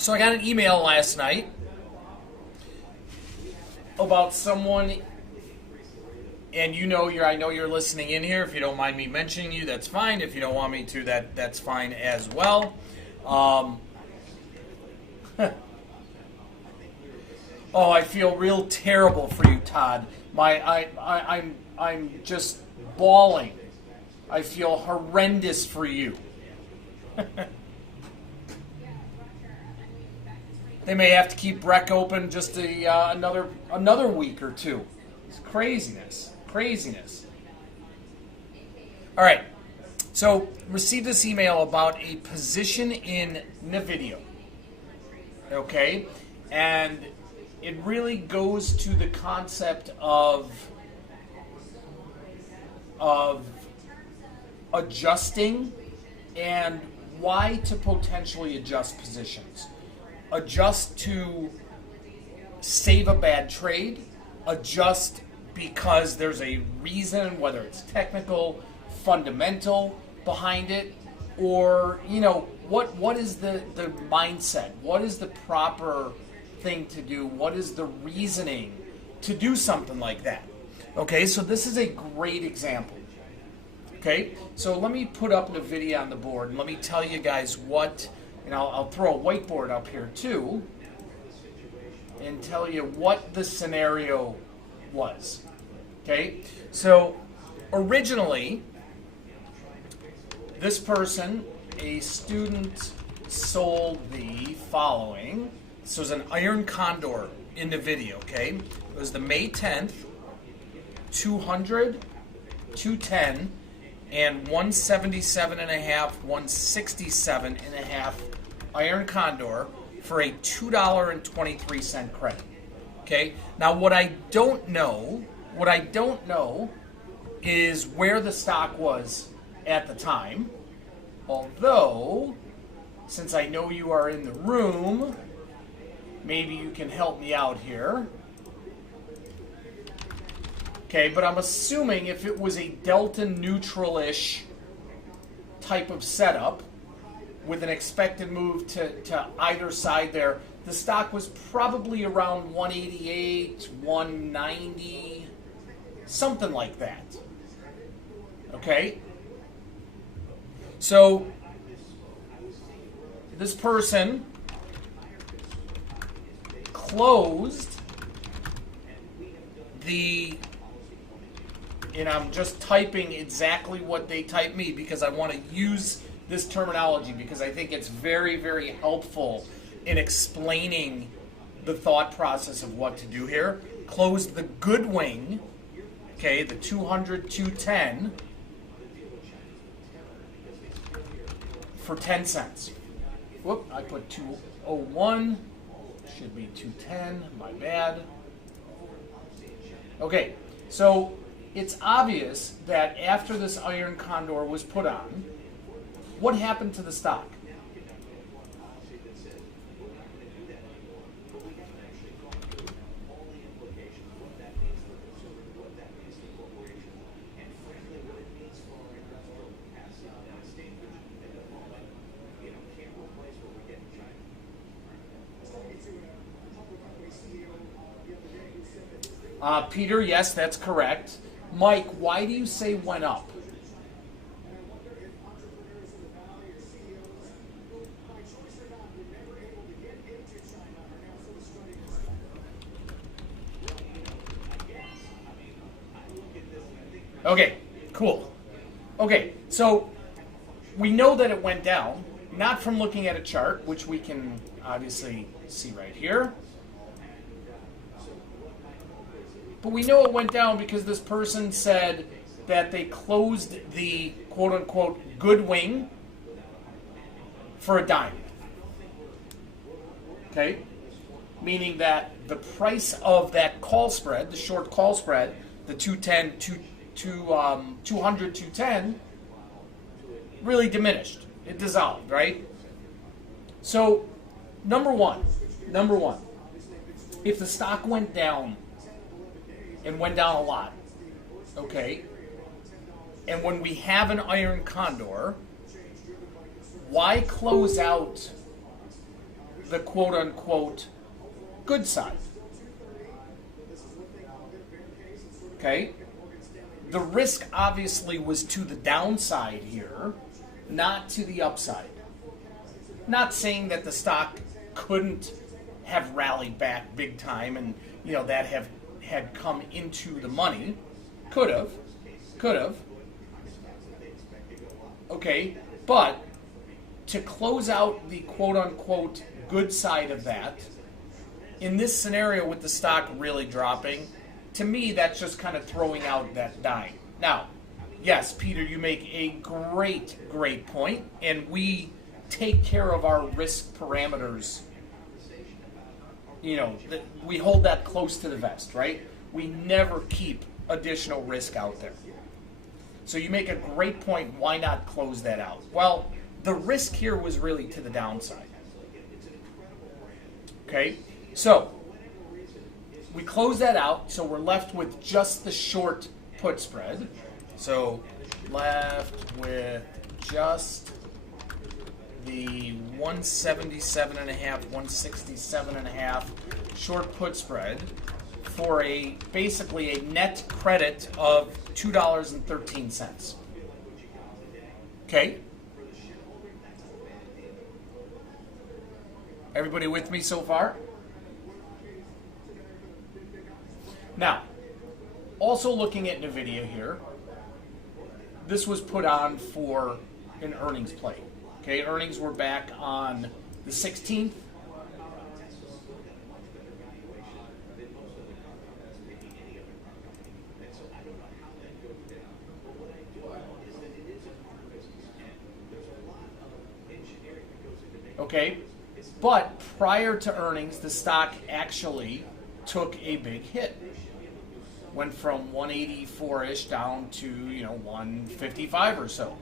So I got an email last night about someone, and I know you're listening in here. If you don't mind me mentioning you, that's fine. If you don't want me to, that's fine as well. Oh, I feel real terrible for you, Todd. I'm just bawling. I feel horrendous for you. They may have to keep Breck open just another week or two. It's craziness. All right. So, received this email about a position in NVIDIA. Okay? And it really goes to the concept of adjusting and why to potentially adjust positions. Adjust to save a bad trade, adjust because there's a reason, whether it's technical, fundamental behind it, or, what is the mindset? What is the proper thing to do? What is the reasoning to do something like that? Okay, so this is a great example. Okay, so let me put up the video on the board and let me tell you guys what, and I'll throw a whiteboard up here too and tell you what the scenario was. Okay, so originally this person, a student, sold the following. This was an iron condor in the video, okay? It was the May 10th, 200, 210, and 177.5, 167.5 iron condor for a $2.23 credit. Okay? Now what I don't know is where the stock was at the time. Although, since I know you are in the room, maybe you can help me out here. Okay, but I'm assuming if it was a delta neutral-ish type of setup with an expected move to either side there, the stock was probably around 188, 190, something like that. Okay? So, this person closed and I'm just typing exactly what they typed me because I want to use this terminology because I think it's very, very helpful in explaining the thought process of what to do here. Closed the good wing, okay, the 200, 210 for 10 cents. Whoop, I put 201, should be 210, my bad. Okay, so it's obvious that after this iron condor was put on, what happened to the stock? Peter, yes, that's correct. Mike, why do you say went up? Okay, cool. Okay, so we know that it went down, not from looking at a chart, which we can obviously see right here. But we know it went down because this person said that they closed the quote-unquote good wing for a dime. Okay? Meaning that the price of that call spread, the short call spread, the 200, 210, really diminished. It dissolved, right? So, number one, if the stock went down and went down a lot, okay, and when we have an iron condor, why close out the quote-unquote good side. Okay? The risk obviously was to the downside here, not to the upside. Not saying that the stock couldn't have rallied back big time and, that had come into the money. Could have. Okay, but to close out the quote-unquote good side of that, in this scenario with the stock really dropping, to me that's just kind of throwing out that dime. Now, yes, Peter, you make a great point, and we take care of our risk parameters. We hold that close to the vest, right? We never keep additional risk out there. So you make a great point, why not close that out? Well, the risk here was really to the downside. Okay, so we close that out, so we're left with just the short put spread. So left with just the 177.5, 167.5 short put spread for basically a net credit of $2.13. Okay? Everybody with me so far? Now, also looking at NVIDIA here, this was put on for an earnings play. Okay, earnings were back on the 16th. Okay, but prior to earnings, the stock actually took a big hit. Went from 184-ish down to, 155 or so.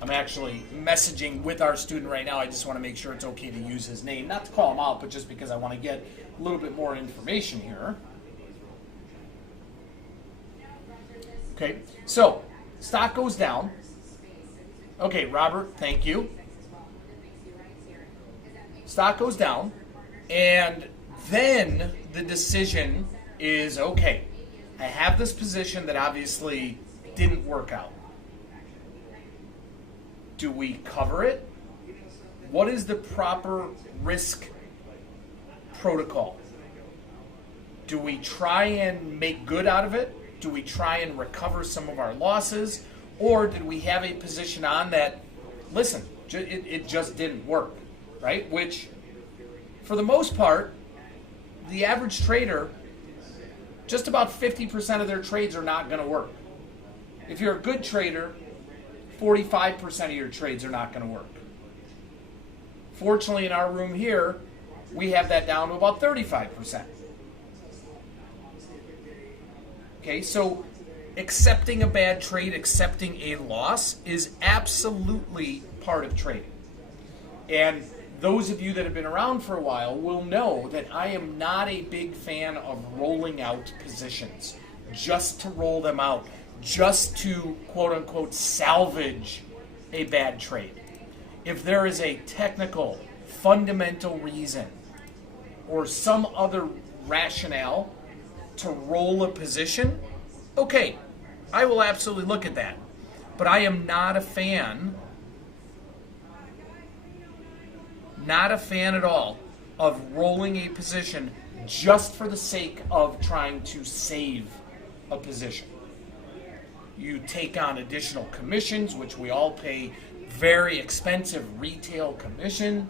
I'm actually messaging with our student right now. I just want to make sure it's okay to use his name. Not to call him out, but just because I want to get a little bit more information here. Okay, so stock goes down. Okay, Robert, thank you. Stock goes down, and then the decision is, okay, I have this position that obviously didn't work out. Do we cover it? What is the proper risk protocol? Do we try and make good out of it? Do we try and recover some of our losses? Or did we have a position on that, listen, it just didn't work, right? Which, for the most part, the average trader, just about 50% of their trades are not going to work. If you're a good trader, 45% of your trades are not going to work. Fortunately, in our room here, we have that down to about 35%. Okay, so accepting a bad trade, accepting a loss is absolutely part of trading. And those of you that have been around for a while will know that I am not a big fan of rolling out positions just to roll them out, just to quote-unquote salvage a bad trade. If there is a technical, fundamental reason or some other rationale to roll a position, okay, I will absolutely look at that. But I am not a fan at all of rolling a position just for the sake of trying to save a position. You take on additional commissions, which we all pay very expensive retail commission.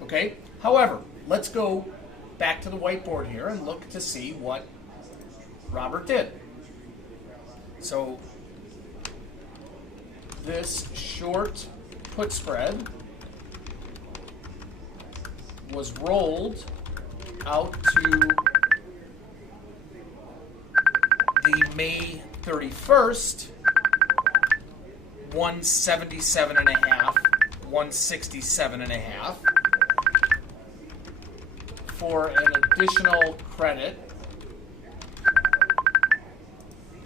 Okay? However, let's go back to the whiteboard here and look to see what Robert did. So this short put spread was rolled out to the May 31st, 177.5, 167.5 for an additional credit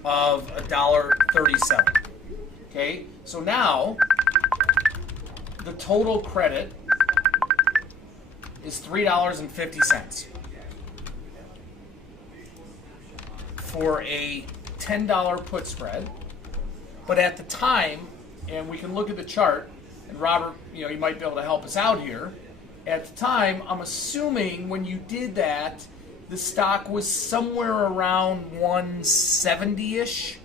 of $1.37. Okay, so now the total credit is $3.50 for a $10 put spread. But at the time, and we can look at the chart, and Robert, you might be able to help us out here. At the time, I'm assuming when you did that, the stock was somewhere around 170-ish.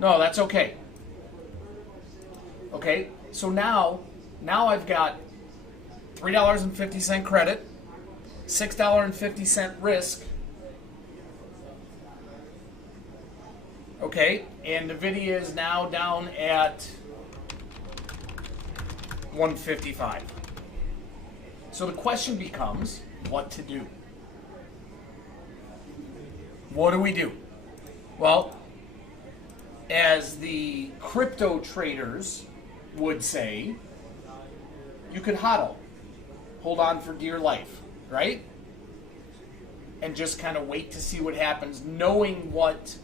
No, that's okay. Okay, so now I've got $3.50 credit, $6.50 risk. Okay, and NVIDIA is now down at 155. So the question becomes, what to do? What do we do? Well, as the crypto traders would say, you could hodl, hold on for dear life, right? And just kind of wait to see what happens, knowing what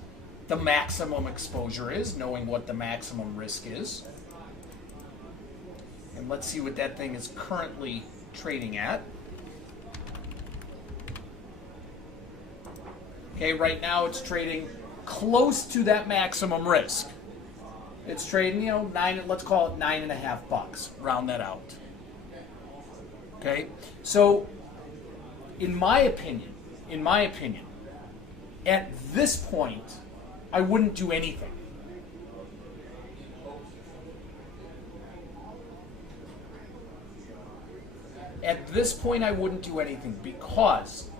the maximum exposure is, knowing what the maximum risk is. And let's see what that thing is currently trading at. Okay, right now it's trading close to that maximum risk. It's trading, let's call it $9.50, round that out. Okay, so in my opinion, at this point, I wouldn't do anything. At this point, I wouldn't do anything because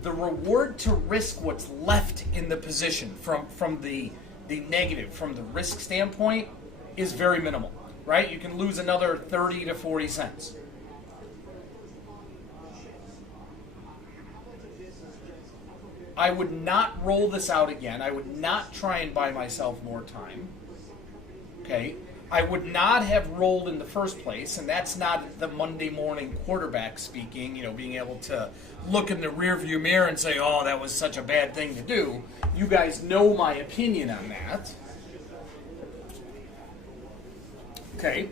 the reward to risk what's left in the position from the negative, from the risk standpoint, is very minimal, right? You can lose another 30 to 40 cents. I would not roll this out again. I would not try and buy myself more time. Okay? I would not have rolled in the first place, and that's not the Monday morning quarterback speaking, being able to look in the rearview mirror and say, oh, that was such a bad thing to do. You guys know my opinion on that. Okay?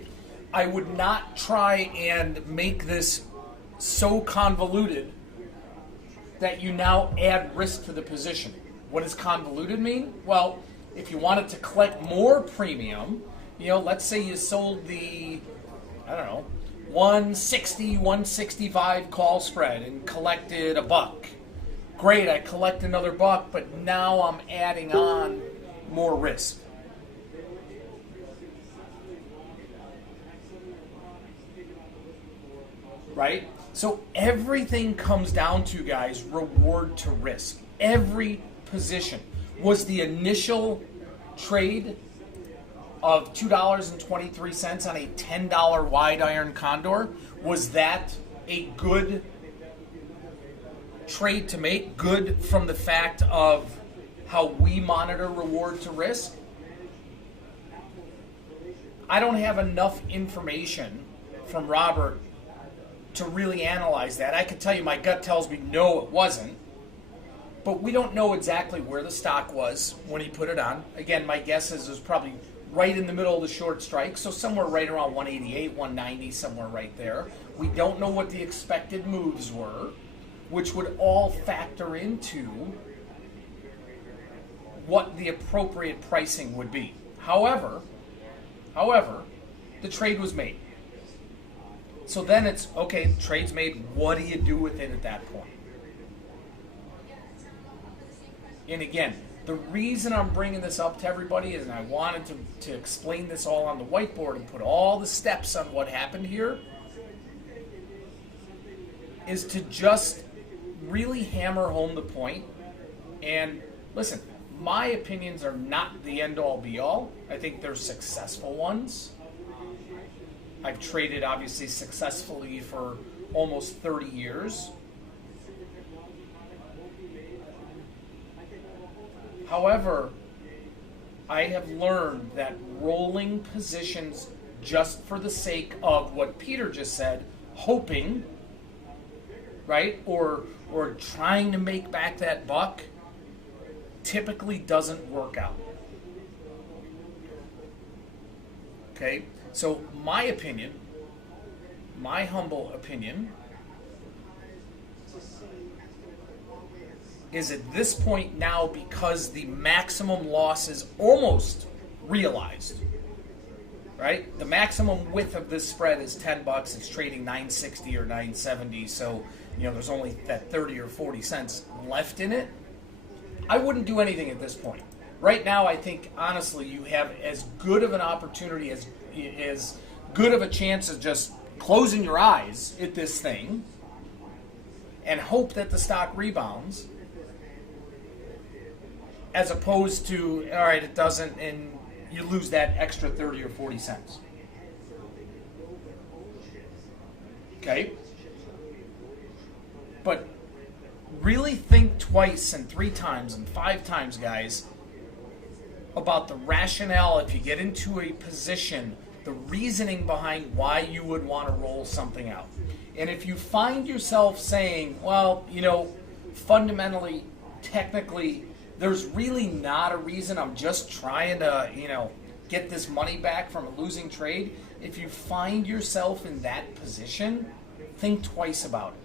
I would not try and make this so convoluted that you now add risk to the position. What does convoluted mean? Well, if you wanted to collect more premium, let's say you sold the, 160, 165 call spread and collected $1. Great, I collect another $1, but now I'm adding on more risk. Right? So everything comes down to, guys, reward to risk. Every position. Was the initial trade of $2.23 on a $10 wide iron condor, was that a good trade to make? Good from the fact of how we monitor reward to risk? I don't have enough information from Robert to really analyze that. I can tell you my gut tells me no, it wasn't. But we don't know exactly where the stock was when he put it on. Again, my guess is it was probably right in the middle of the short strike, so somewhere right around 188, 190, somewhere right there. We don't know what the expected moves were, which would all factor into what the appropriate pricing would be. However, the trade was made. So then it's, okay, the trade's made, what do you do with it at that point? And again, the reason I'm bringing this up to everybody is, and I wanted to explain this all on the whiteboard and put all the steps on what happened here, is to just really hammer home the point. And listen, my opinions are not the end-all be-all. I think they're successful ones. I've traded, obviously, successfully for almost 30 years. However, I have learned that rolling positions just for the sake of what Peter just said, hoping, right, or trying to make back that buck, typically doesn't work out. Okay, so my opinion, my humble opinion, is at this point now, because the maximum loss is almost realized, right? The maximum width of this spread is $10. It's trading 960 or 970, so there's only that 30 or 40 cents left in it. I wouldn't do anything at this point. Right now, I think, honestly, you have as good of an opportunity, as good of a chance of just closing your eyes at this thing and hope that the stock rebounds, as opposed to, all right, it doesn't, and you lose that extra 30 or 40 cents. Okay? But really think twice and 3 times and 5 times, guys, about the rationale if you get into a position, the reasoning behind why you would want to roll something out. And if you find yourself saying, well, fundamentally, technically, there's really not a reason, I'm just trying to, get this money back from a losing trade. If you find yourself in that position, think twice about it.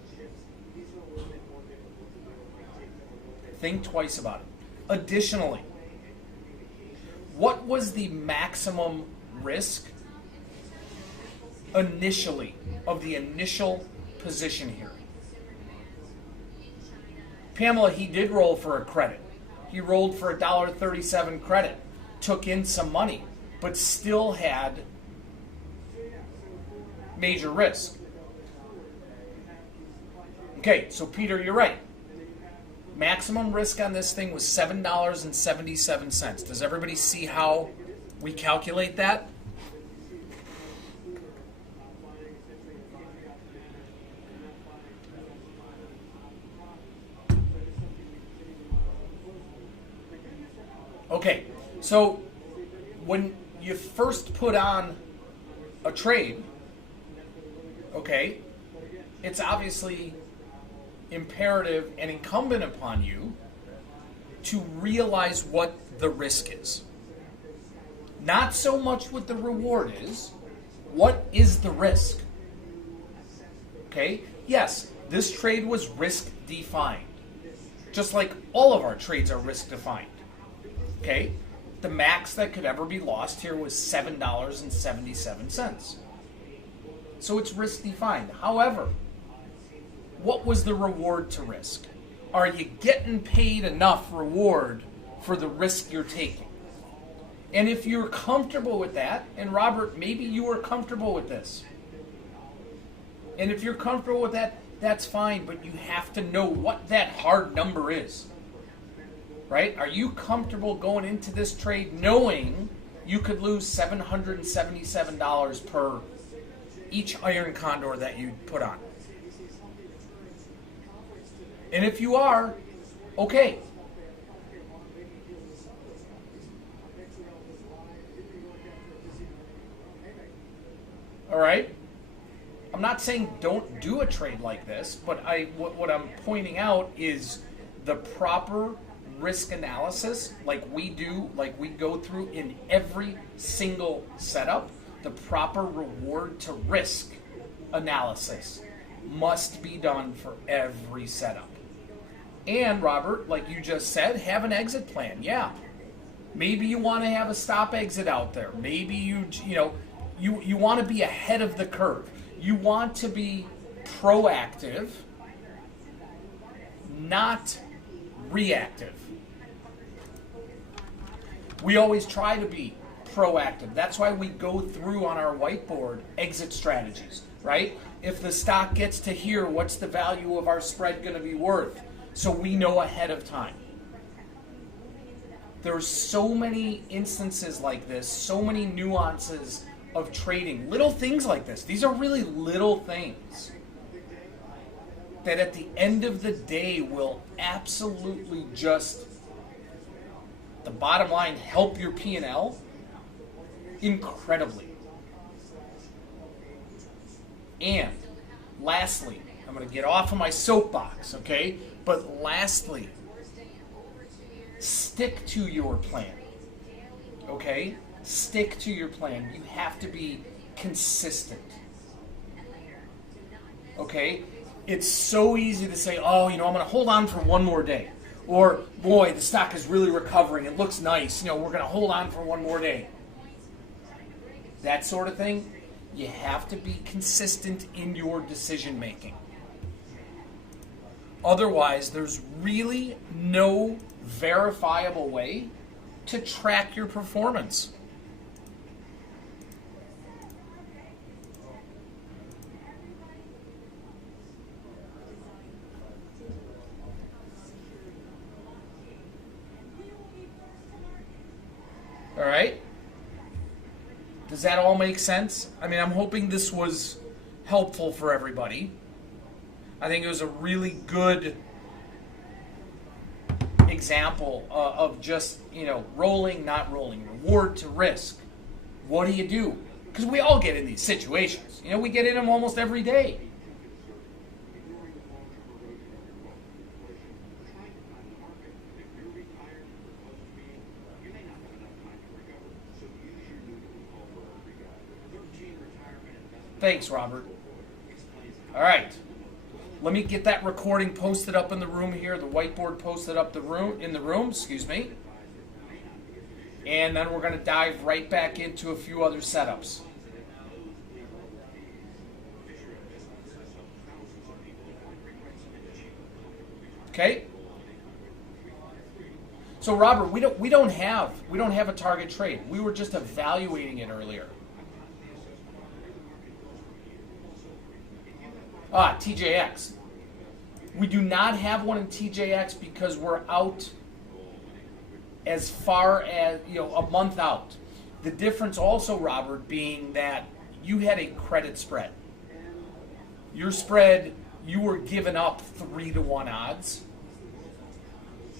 Think twice about it. Additionally, what was the maximum risk initially of the initial position here? Pamela, he did roll for a credit. He rolled for $1.37 credit, took in some money, but still had major risk. Okay, so Peter, you're right. Maximum risk on this thing was $7.77. Does everybody see how we calculate that? Okay, so when you first put on a trade, okay, it's obviously imperative and incumbent upon you to realize what the risk is. Not so much what the reward is. What is the risk? Okay, yes, this trade was risk defined. Just like all of our trades are risk defined. Okay, the max that could ever be lost here was $7.77. So it's risk defined. However, what was the reward to risk? Are you getting paid enough reward for the risk you're taking? And if you're comfortable with that, and Robert, maybe you are comfortable with this. And if you're comfortable with that, that's fine, but you have to know what that hard number is. Right? Are you comfortable going into this trade knowing you could lose $777 per each iron condor that you put on? And if you are, okay. All right? I'm not saying don't do a trade like this, but what I'm pointing out is the proper risk analysis, like we go through in every single setup. The proper reward to risk analysis must be done for every setup. And Robert, like you just said, have an exit plan. Yeah, maybe you want to have a stop exit out there. Maybe you want to be ahead of the curve. You want to be proactive, not reactive. We always try to be proactive. That's why we go through on our whiteboard exit strategies, right? If the stock gets to here, what's the value of our spread going to be worth? So we know ahead of time. There's so many instances like this, so many nuances of trading. Little things like this. These are really little things that at the end of the day will absolutely just the bottom line help your P&L incredibly. And lastly, I'm going to get off of my soapbox, okay? But lastly, stick to your plan, okay? Stick to your plan. You have to be consistent, okay? It's so easy to say, oh, I'm going to hold on for one more day. Or, boy, the stock is really recovering. It looks nice. We're going to hold on for one more day. That sort of thing. You have to be consistent in your decision making. Otherwise, there's really no verifiable way to track your performance. All right? Does that all make sense? I mean, I'm hoping this was helpful for everybody. I think it was a really good example of just, rolling, not rolling, reward to risk. What do you do? Because we all get in these situations. We get in them almost every day. Thanks, Robert. All right. Let me get that recording posted up in the room here, the whiteboard posted up in the room, And then we're going to dive right back into a few other setups. Okay? So Robert, we don't have a target trade. We were just evaluating it earlier. TJX. We do not have one in TJX because we're out as far as, a month out. The difference also, Robert, being that you had a credit spread. Your spread, you were giving up 3-to-1 odds,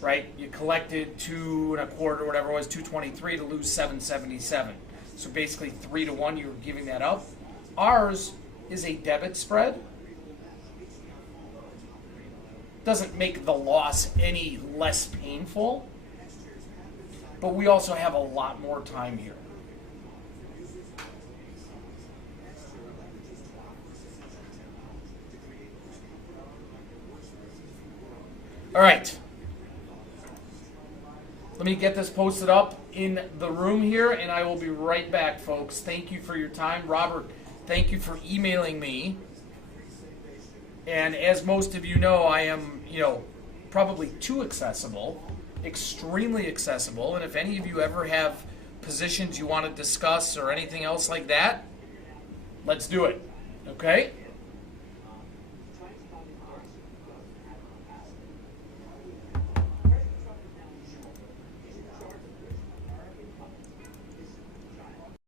right? You collected 2 1/4, whatever it was, 223 to lose 777. So basically 3-to-1, you were giving that up. Ours is a debit spread. Doesn't make the loss any less painful, but we also have a lot more time here. All right. Let me get this posted up in the room here, and I will be right back, folks. Thank you for your time. Robert, thank you for emailing me. And as most of you know, I am, probably too accessible, extremely accessible. And if any of you ever have positions you want to discuss or anything else like that, let's do it. Okay?